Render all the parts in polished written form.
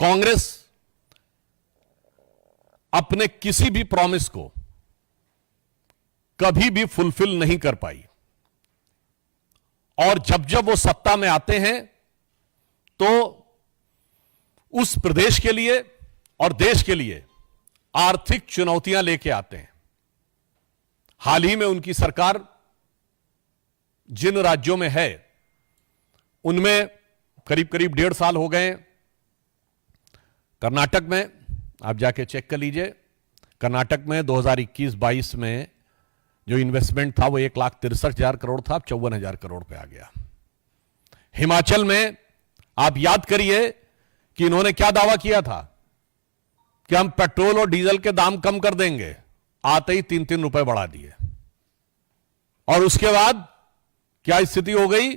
कांग्रेस अपने किसी भी प्रॉमिस को कभी भी फुलफिल नहीं कर पाई और जब जब वो सत्ता में आते हैं तो उस प्रदेश के लिए और देश के लिए आर्थिक चुनौतियां लेके आते हैं। हाल ही में उनकी सरकार जिन राज्यों में है उनमें करीब करीब 1.5 साल हो गए। कर्नाटक में आप जाके चेक कर लीजिए, कर्नाटक में 2021-22 में जो इन्वेस्टमेंट था वो 1,63,000 करोड़ था, अब 54,000 करोड़ पे आ गया। हिमाचल में आप याद करिए कि इन्होंने क्या दावा किया था कि हम पेट्रोल और डीजल के दाम कम कर देंगे, आते ही 3-3 रुपए बढ़ा दिए। और उसके बाद क्या स्थिति हो गई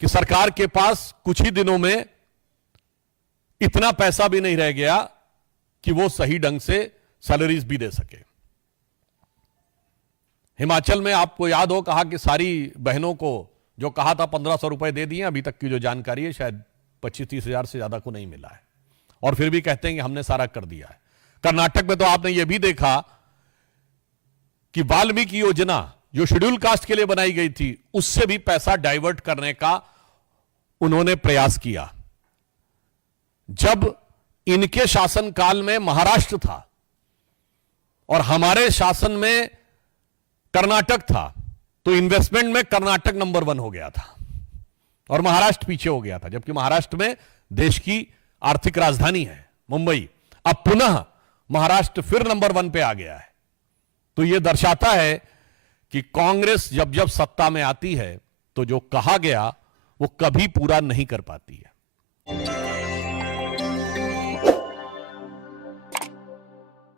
कि सरकार के पास कुछ ही दिनों में इतना पैसा भी नहीं रह गया कि वो सही ढंग से सैलरीज भी दे सके। हिमाचल में आपको याद हो कहा कि सारी बहनों को जो कहा था 1,500 रुपए दे दिए, अभी तक की जो जानकारी है शायद 25-30 हजार से ज्यादा को नहीं मिला है और फिर भी कहते हैं कि हमने सारा कर दिया है। कर्नाटक में तो आपने यह भी देखा कि वाल्मीकि योजना जो शेड्यूल कास्ट के लिए बनाई गई थी उससे भी पैसा डाइवर्ट करने का उन्होंने प्रयास किया। जब इनके शासनकाल में महाराष्ट्र था और हमारे शासन में कर्नाटक था तो इन्वेस्टमेंट में कर्नाटक नंबर 1 हो गया था और महाराष्ट्र पीछे हो गया था, जबकि महाराष्ट्र में देश की आर्थिक राजधानी है मुंबई। अब पुनः महाराष्ट्र फिर नंबर 1 पे आ गया है। तो यह दर्शाता है कि कांग्रेस जब जब सत्ता में आती है तो जो कहा गया वो कभी पूरा नहीं कर पाती है।